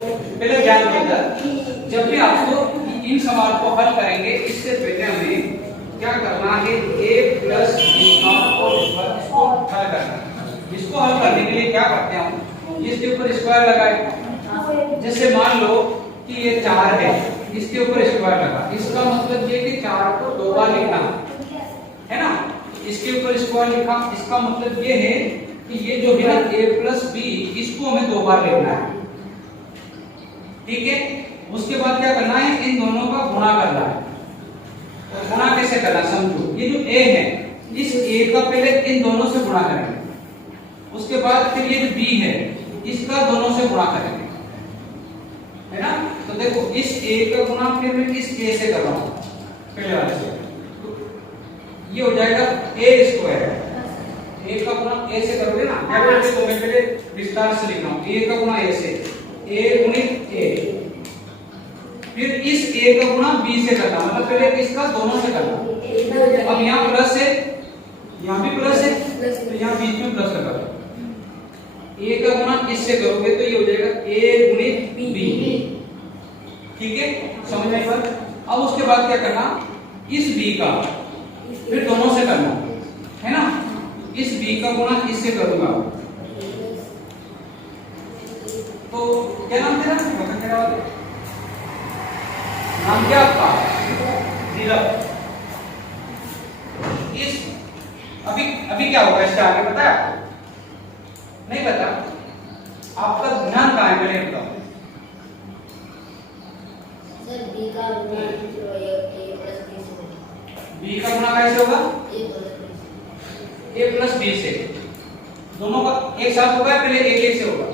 पहले ध्यान देना, जब भी आपको इन सवाल को हल करेंगे इससे पहले हमें क्या करना है, a प्लस बी और इसको हल करना है। इसको हल करने के लिए क्या करते हैं हम, इसके ऊपर स्क्वायर लगाए। जैसे मान लो कि ये 4 है, इसके ऊपर स्क्वायर लगा, इसका मतलब ये कि 4 को 2 बार लिखना है ना। इसके ऊपर स्क्वायर लिखा, इसका मतलब ये है कि ये जो है ना a प्लस बी, इसको हमें 2 बार लिखना है, ठीक है। उसके बाद क्या करना है, इन दोनों का गुणा करना है। तो गुणा कैसे करना समझो, ये जो a है, इस a का पहले इन दोनों से गुणा करेंगे, उसके बाद फिर ये जो b है इसका दोनों से गुणा करेंगे, है ना। तो देखो इस a का गुणा फिर मैं इस a से कर रहा हूं, पहले वाले से, तो ये हो जाएगा a स्क्वायर। a का गुणा a से करोगे ना, तो मैं पहले विस्तार से लिख रहा हूं, a का गुणा a से, a गुणित a, फिर इस a का गुणा b से करना, मतलब पहले इसका दोनों से करना। अब यहाँ प्लस है, यहाँ भी प्लस है, तो यहाँ बीच में प्लस लगा दो। a का गुणा इससे करोगे तो ये हो जाएगा a गुणित b, ठीक है, समझ में पर। अब उसके बाद क्या करना, इस b का फिर दोनों से करना, है ना। इस b का गुणा इससे करूंगा, तो क्या नाम तेरा, नाम क्या आपका, नीरव। इस अभी अभी क्या होगा इसके आगे पता है आपको, नहीं पता, आपका ध्यान कहाँ है पहले बताओ। सर b का गुणा a प्लस b से, b का गुणा कैसे होगा, a प्लस b से, दोनों का एक साथ होगा, पहले एक एक से होगा,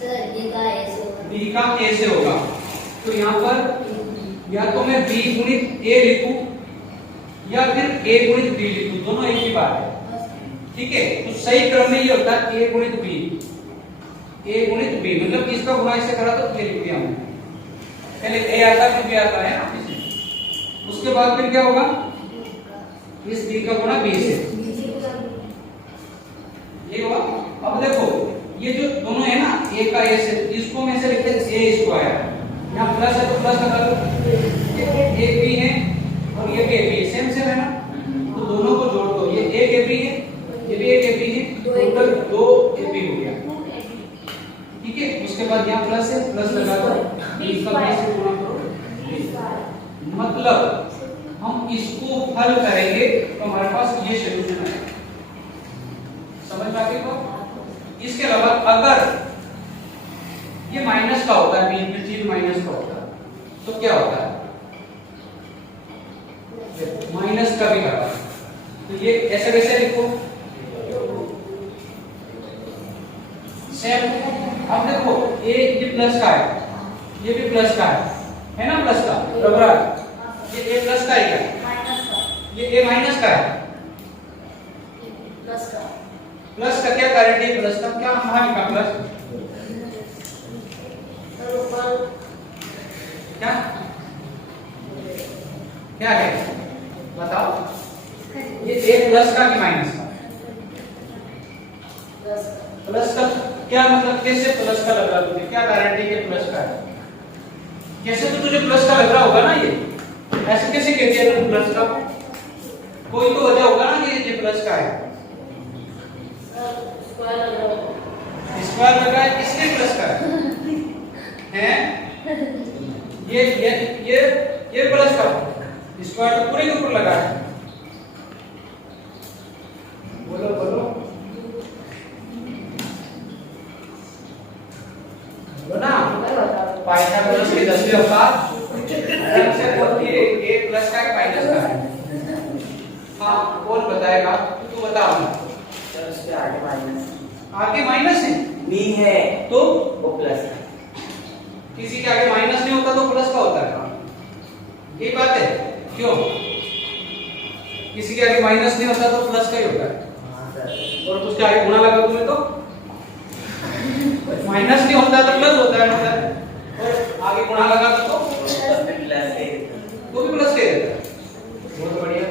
सर b का a से होगा, b का a से होगा। तो यहाँ पर या तो मैं b गुणित a लिखूं या फिर a गुणित b लिखूं, दोनों एक ही बात है, ठीक है। तो सही क्रम में ये होता है a गुणित b, a गुणित b, मतलब इसका गुणा इससे करा तो ये लिख दिया हमने, पहले a आता फिर b आता है ना इसे। उसके बाद फिर क्या होगा, इस b का गुणा b से, ये हुआ। अब देखो ये जो दोनों है ना, a का a से, इसको मैं ऐसे लिखते हैं a स्क्वायर, यहाँ प्लस है तो प्लस लगा दो, ये a b है और ये भी a b है, सेम सेम है ना, तो दोनों को जोड़ दो, ये एक a b है, ये भी एक a b है, टोटल 2 a b हो गया, ठीक है। उसके बाद यहाँ प्लस है, प्लस लगा दो, इसका b से गुणा करो, मतलब हम इसको हल करेंगे तो हमारे पास ये सॉल्यूशन है, समझ में आ गई बात। इसके अलावा अगर ये माइनस का होता है, बीच में चीज माइनस का होता है, तो क्या होता है, माइनस का भी करता है, तो ये ऐसे कैसे लिखो, सेम। अब देखो ये प्लस का है, ये भी प्लस का है ना, प्लस का बराबर, ये a प्लस का है क्या, माइनस का, ये a माइनस का है, प्लस का, प्लस का क्या गारंटी है, प्लस का क्या हाँ लिखा प्लस, क्या क्या है बताओ, ये a प्लस का कि माइनस का, प्लस का क्या मतलब, कैसे प्लस का लग रहा है तुझे, क्या गारंटी है प्लस का है, कैसे तो तुझे प्लस का लग रहा होगा ना, ये ऐसे कैसे कह दिया तुम प्लस का, कोई तो वजह होगा ना कि ये प्लस का है, स्क्वायर लगा है इसलिए प्लस का है, ये प्लस का स्क्वायर तो पूरे के ऊपर लगा है, बोलो बोलो बोलो ना, पाइथागोरस के 10वें अवतार से बोलती है a प्लस का है माइनस का है, हाँ कौन बताएगा, तू बताओ ना, उसके आगे माइनस, आगे माइनस है, b है तो वो प्लस है, किसी के आगे माइनस नहीं होता तो प्लस का होता है, ये बात है, क्यों, किसी के आगे माइनस नहीं होता तो प्लस का ही होता है, हाँ सर, और उसके आगे गुणा लगा तुम्हें तो माइनस नहीं होता तो प्लस होता है, मतलब और आगे गुणा लगा तो प्लस है, तो भी प्लस का ही रहता है, बहुत बढ़िया।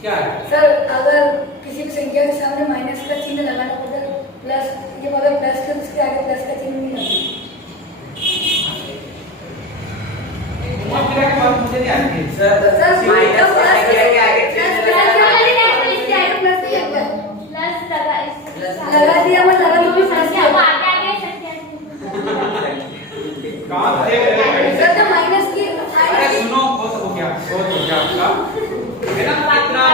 क्या है सर, अगर किसी भी संख्या के सामने माइनस का चिन्ह लगाना पड़ता है, प्लस ये अगर प्लस के उसके आगे प्लस का चिन्ह नहीं लगाना, सर माइनस संख्या के आगे लगा दिया मैं लगा दूंगी कहाँ थे मेरे सर तो माइनस की अरे सुनो, बहुत हो गया आपका, है ना? इतना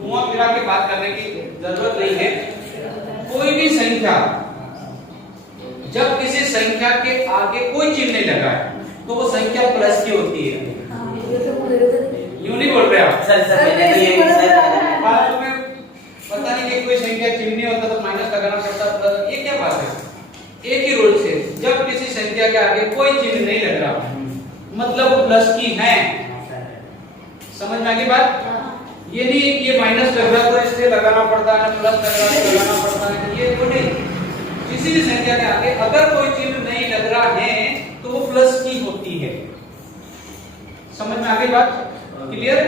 घुमा फिरा के बात करने की जरूरत नहीं है। कोई भी संख्या जब किसी संख्या के आगे कोई चिन्ह नहीं लगा है तो वो संख्या प्लस की होती है। यूं नहीं बोल रहे आप? सर मैंने तो ये बात तुम्हें पता नहीं कि कोई संख्या चिन्ह नहीं होता तो माइनस लगाना पड़ता, प्लस, ये क्या बात है? एक ही रूल से जब किसी संख्या के आगे कोई चिन्ह नहीं लग रहा मतलब वो प्लस की है। समझ में आ गई बात? ये नहीं कि ये माइनस लग रहा तो इसलिए लगाना पड़ता है, प्लस लग रहा तो लगाना पड़ता है, ये तो नहीं। किसी भी संख्या के आगे अगर कोई चिन्ह नहीं लग रहा है तो वो प्लस की होती है। समझ में आ गई बात? क्लियर?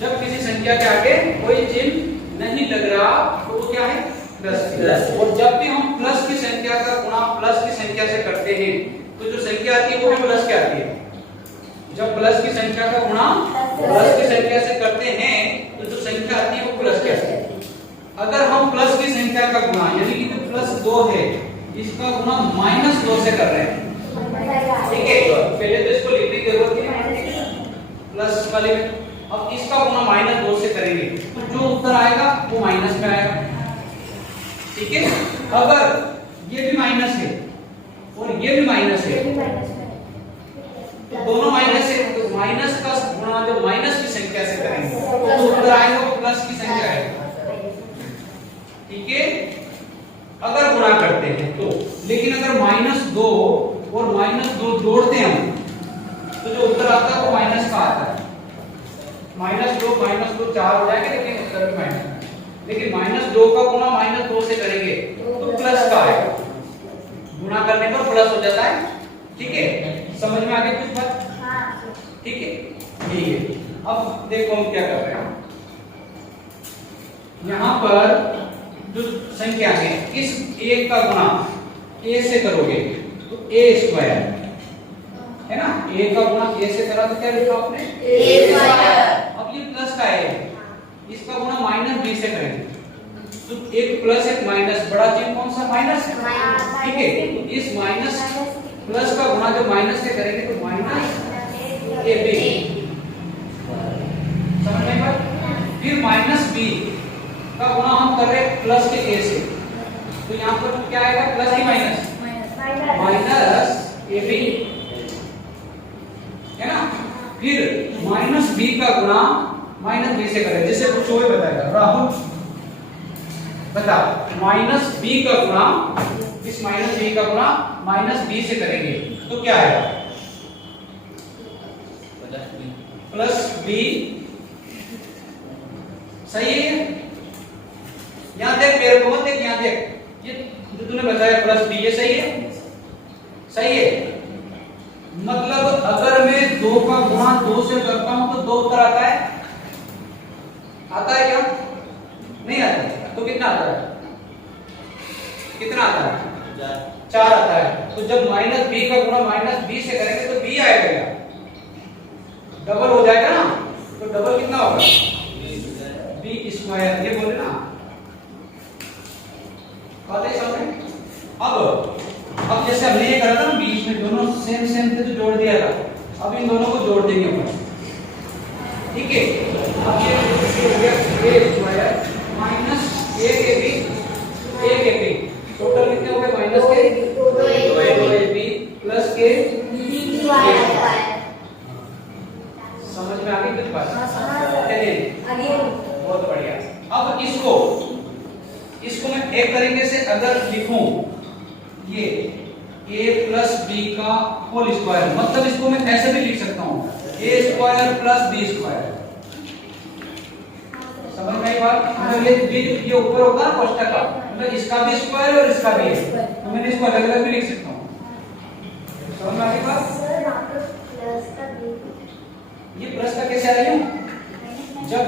जब किसी संख्या के आगे कोई चिन्ह नहीं लग रहा तो वो क्या है? प्लस। और जब भी हम प्लस की संख्या का गुणा प्लस की संख्या से करते हैं तो जो संख्या आती है वो भी प्लस की आती है। जब प्लस की संख्या का गुणा प्लस की संख्या से करते हैं तो जो संख्या आती है वो प्लस की आती है। अगर हम प्लस की संख्या का गुणा यानी कि जो प्लस 2 है इसका गुणा माइनस 2 से कर रहे हैं, ठीक है? पहले तो इसको लिखने की जरूरत है प्लस वाले में। अब इसका गुणा माइनस 2 से करेंगे तो जो उत्तर आएगा वो माइनस में आएगा, ठीक है? अगर ये भी माइनस है और ये भी माइनस है तो दोनों माइनस है तो माइनस का गुणा जो माइनस की संख्या से करेंगे तो उत्तर आएगा वो प्लस की संख्या है, ठीक है? अगर गुणा करते हैं तो। लेकिन अगर -2 और -2 जोड़ते हैं हम तो जो उत्तर आता है वो माइनस का आता है। -2 4 हो जाएगा लेकिन उत्तर भी माइनस। लेकिन -2 का गुणा -2 से करेंगे तो प्लस का आएगा। गुणा करने पर प्लस हो जाता है, ठीक है? समझ में आ गई कुछ बात? ठीक है, ठीक है। अब देखो हम क्या कर रहे हैं। यहाँ पर जो संख्या है इस 1 का गुणा a से करोगे तो a² है ना? a का गुणा a से करा तो क्या लिखा आपने? a²। अब ये प्लस का है, इसका गुणा -b से करेंगे तो एक प्लस एक माइनस, बड़ा चिन्ह कौन सा? माइनस, ठीक है? तो इस माइनस प्लस का गुणा जो माइनस से करेंगे तो -ab। समझ में बात? फिर -b का गुणा हम कर रहे हैं प्लस के a से तो यहाँ पर क्या आएगा? प्लस की माइनस -ab, है ना? फिर -b का गुणा -b से करें, जैसे कुछ और बताएगा राहुल बता। -b का गुणा इस -b का गुणा -b से करेंगे तो क्या आएगा? +b। सही है? यहाँ देख, मेरे को मत देख, यहाँ देख, ये जो तूने बताया +b ये सही है? सही है? मतलब अगर मैं 2 का गुणा 2 से करता हूं तो 2 उत्तर आता है? आता है क्या? नहीं आता है। तो कितना आता है? कितना आता है? 4 आता है। तो जब -b का गुणा -b से करेंगे तो b आएगा क्या? डबल हो जाएगा ना? तो डबल कितना होगा? b²। ये बोले ना बातें समझ? अब जैसे हमने ये करा था ना बीच में दोनों सेम थे तो जोड़ दिया था। अब इन दोनों को जोड़ देंगे अपन, ठीक है? अब ये हो गया a² minus a b total कितने हो गए? -2ab प्लस के समझ में आ गई कुछ बात? चलिए बहुत बढ़िया। अब इसको मैं एक तरीके से अगर लिखूं ये a प्लस b का होल स्क्वायर, मतलब इसको मैं ऐसे भी लिख सकता हूं a² प्लस b²। समझ में आई बात? मतलब ये ऊपर होगा ना कोष्ठक का, मतलब इसका भी स्क्वायर और इसका भी है तो मैंने इसको अलग अलग भी लिख सकता हूं। समझ में आई बात? ये प्लस का कैसे आएगा? जब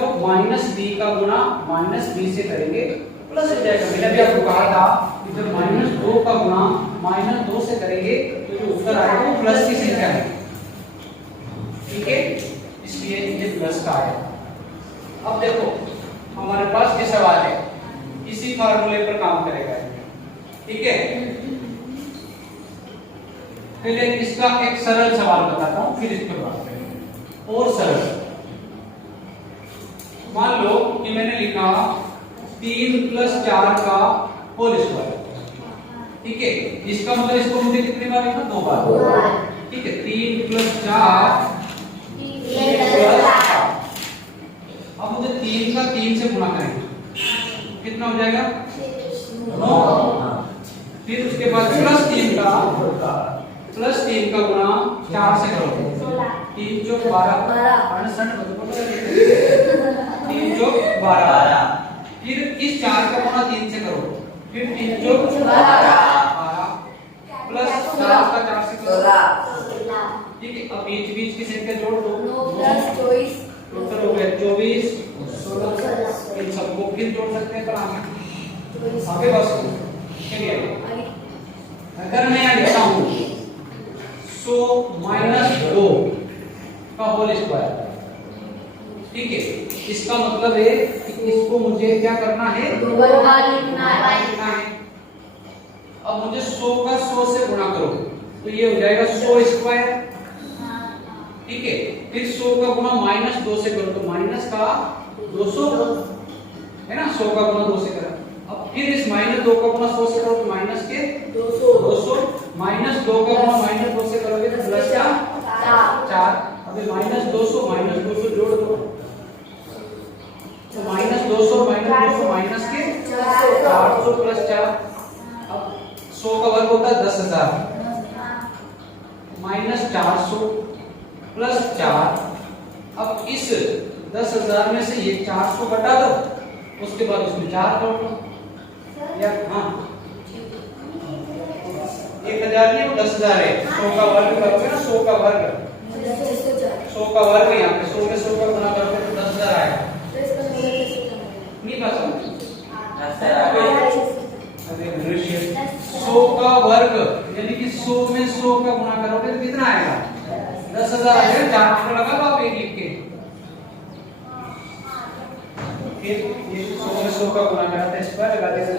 -b का गुणा -b से करेंगे प्लस हो जाएगा। मैंने अभी आपको कहा था कि जब -2 का गुणा -2 से करेंगे तो जो उत्तर आएगा वो प्लस की संख्या है, ठीक है? इसलिए ये प्लस का है। अब देखो हमारे पास ये सवाल है, इसी फार्मूले पर काम करेगा, ठीक है। पहले इसका एक सरल सवाल बताता हूं, फिर इस पर बात करेंगे। और सरल, मान लो कि मैंने लिखा 3 + 4 का होल स्क्वायर, ठीक है। इसका मतलब इसको मुझे कितनी बार लिखा? 2 बार, ठीक है। 3 + 4 अब मुझे 3 का 3 से गुणा करेंगे, कितना हो जाएगा? 9। फिर उसके बाद +3 का गुणा 4 से करोगे, 3 × 12 3 × 12। फिर इस 4 का गुणा 3 से करो, फिर 3 × 12 प्लस 4 का 4 से करो, ठीक है। अब बीच बीच की संख्या जोड़ दो, 9 + 24 टोटल हो गया 24 16। इन सबको फिर जोड़ सकते हैं, पर आगे बस चलिए। अगर मैं यहाँ लिखता हूँ 100 - 2 का होल स्क्वायर, ठीक है। इसका मतलब है कि इसको मुझे क्या करना है? 2 बार लिखना है। अब मुझे 100 का 100 से गुणा करो, तो ये हो जाएगा 100 स्क्वायर, ठीक है। फिर 100 का गुणा -2 से करो, तो माइनस का 200 है ना, 100 का गुणा 2 से करो। अब फिर इस -2 का गुणा 100 से करो, तो माइनस के 200 -2 का गुणा -2 से करोगे तो प्लस का 4। अभी -200 जोड़ दो, तो -200 माइनस के 400 + 4। अब 100 का वर्ग होता है 10,000, -400 + 4। अब इस 10,000 में से ये 400 घटा दो, उसके बाद उसमें 4 जोड़ दो, या हाँ 1000 नहीं, वो 10,000 है। 100 का वर्ग करोगे ना, 100 का वर्ग 100 का वर्ग यहाँ पे 100 में 100 का गुणा करोगे तो 10,000 आएगा। नहीं बात समझ? 100 का वर्ग यानी कि 100 में 100 का गुणा करोगे तो कितना आएगा? 10,000 आएगा। 4 लगा लो आप एक लिख के, फिर ये 100 में 100 का गुणा करा था, स्क्वायर लगा देगा,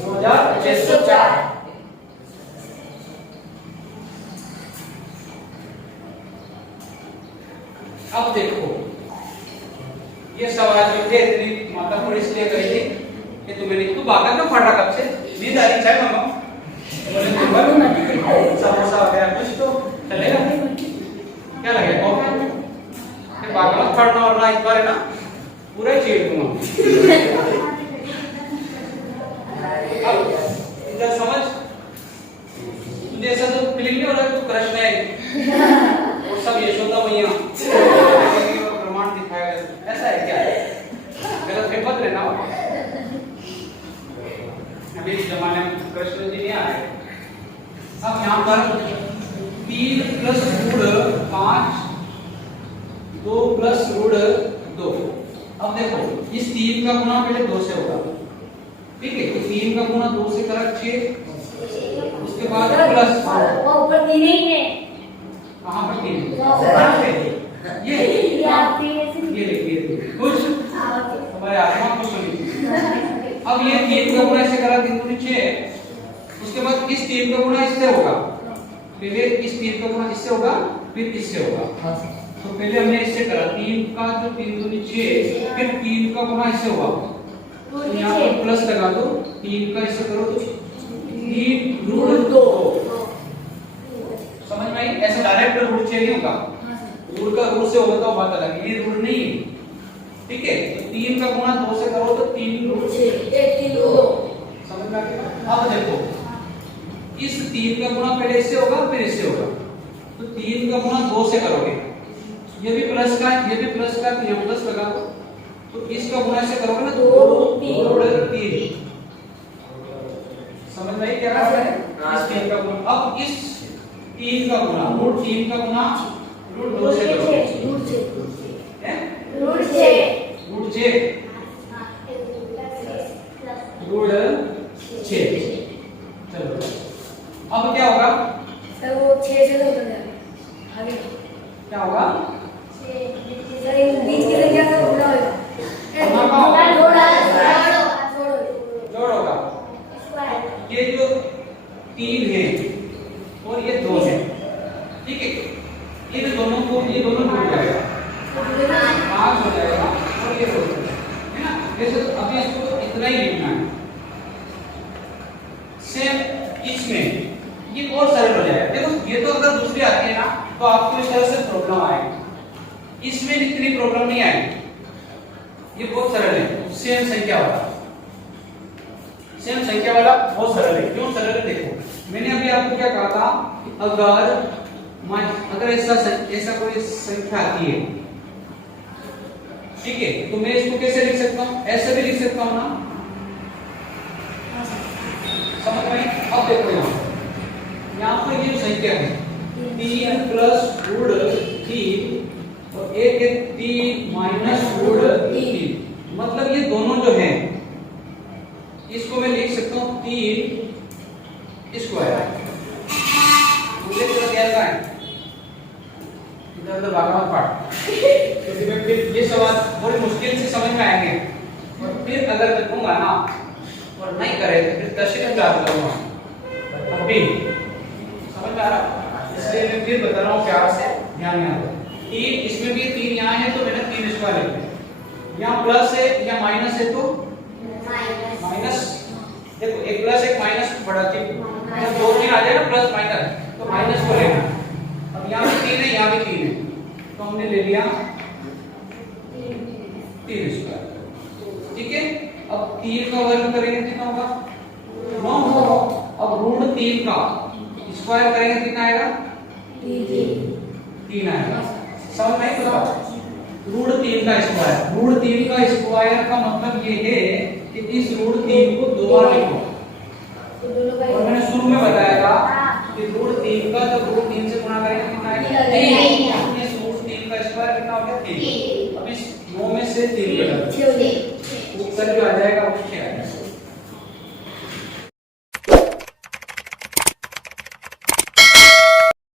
2604। अब देखो ये सवाल जो थे इतनी माता पर इसलिए करी थी कि तुम्हें तू भागा क्यों पढ़ रहा कब से? नींद आ रही है मामा? समोसा वगैरह कुछ तो चलेगा, क्या लगेगा? कॉफी फिर भागा मत पढ़ना, और ना एक बार है ना पूरा चीड़ दूंगा। अब इधर समझ, तुझे ऐसा तो फीलिंग नहीं हो रहा तू कृष्ण है और सब यशोदा मैया प्रमाण दिखाएगा, ऐसा है क्या? गलत है, मत रहना। अभी इस जमाने में कृष्ण जी नहीं आए। अब यहाँ पर 3 + √5 2 + √2। अब देखो इस 3 का गुणा पहले 2 से होगा, ठीक है। तो 3 का गुणा 2 से करा 6, उसके बाद प्लस वो ऊपर 3 ही है, कहां पर 3? ये लिखिए कुछ हमारे आत्मा को सुनिए। अब ये 3 का गुणा से करा 3 × 6, उसके बाद इस 3 का गुणा इससे होगा, पहले इस 3 का गुणा इससे होगा, फिर इससे होगा। तो पहले हमने इससे करा 3 का जो 3 × 6, फिर 3 का गुणा इससे होगा, तो यहाँ पर प्लस लगा दो, 3 का इससे करो तो 3 √2। समझ में आई? ऐसे डायरेक्ट रूट नहीं होगा, रूट का रूट से होगा तो बात अलग है, ये रूट नहीं है, ठीक है। तो 3 का गुणा 2 से करो तो 3 √2। समझ में आ गया? अब देखो इस 3 का गुणा पहले इससे होगा, फिर इससे होगा, तो 3 का गुणा 2 से करोगे, ये भी प्लस का, ये भी प्लस का, तो यहाँ प्लस लगा दो, तो इसका गुणा से करोगे ना 2 √3। समझ में आई क्या है? इस 3 का गुणा, अब इस 3 का गुणा √3 का गुणा √2 से करोगे, √6। चलो अब क्या होगा? तो वो 6 से 2 हो जाएगा, आगे क्या होगा? सर ये बीच की संख्या का गुणा होगा जोड़ होगा। ये जो 3 है और ये 2 है, ठीक है, ये दोनों जुड़ जाएगा, 5 हो जाएगा और ये 2 है ना। जैसे अभी इसको इतना ही लिखना है। सेम इसमें ये और सरल हो जाएगा। देखो ये तो अगर दूसरी आती है ना तो आपको इस तरह से प्रॉब्लम आएगी, इसमें इतनी प्रॉब्लम नहीं आएगी, ये बहुत सरल है। सेम संख्या वाला बहुत सरल है। क्यों सरल है? देखो मैंने अभी आपको क्या कहा था, अगर ऐसा कोई संख्या आती है, ठीक है, तो मैं इसको कैसे लिख सकता हूं? ऐसे भी लिख सकता हूं ना, समझ में? अब देखो यहाँ पर ये संख्या है 3 प्लस रूट 3 और एक है 3 माइनस रूट 3, मतलब ये दोनों जो है इसको मैं लिख सकता हूँ 3 स्क्वायर। मुझे तो क्या है इधर उधर भागा मत पाठ, क्योंकि मैं फिर ये सवाल बड़ी मुश्किल से समझ में आएंगे और फिर अगर मैं दूंगा ना और नहीं करे तो फिर तशरीफ ला दूंगा। अभी समझ में आ रहा? इसलिए मैं फिर बता रहा हूँ प्यार से, ध्यान में आ रहा। 3 इसमें भी 3 यहाँ है तो मैंने 3 स्क्वायर लिख दिया। यहाँ प्लस है या माइनस है तो माइनस। देखो एक प्लस एक माइनस बढ़ाती है, जब 2 3 आ जाए ना प्लस माइनस तो माइनस को लेना। अब यहाँ भी 3 है, यहाँ भी 3 है, तो हमने ले लिया 3 स्क्वायर, ठीक है। अब 3 का वर्ग करेंगे कितना होगा? 9 होगा। अब रूट 3 का स्क्वायर करेंगे कितना आएगा? 3 आएगा। समझ में आई बात? रूट 3 का स्क्वायर, रूट 3 का स्क्वायर का मतलब ये है कि इस रूट 3 को 2 बार लिखो। और मैंने शुरू में बताया था कि रूट 3 का जब रूट 3 से गुणा करेंगे कितना आएगा? 3। इस रूट 3 का स्क्वायर कितना हो गया? 3। अब इस 9 में से 3 कटा उत्तर जो आ जाएगा वो क्या है?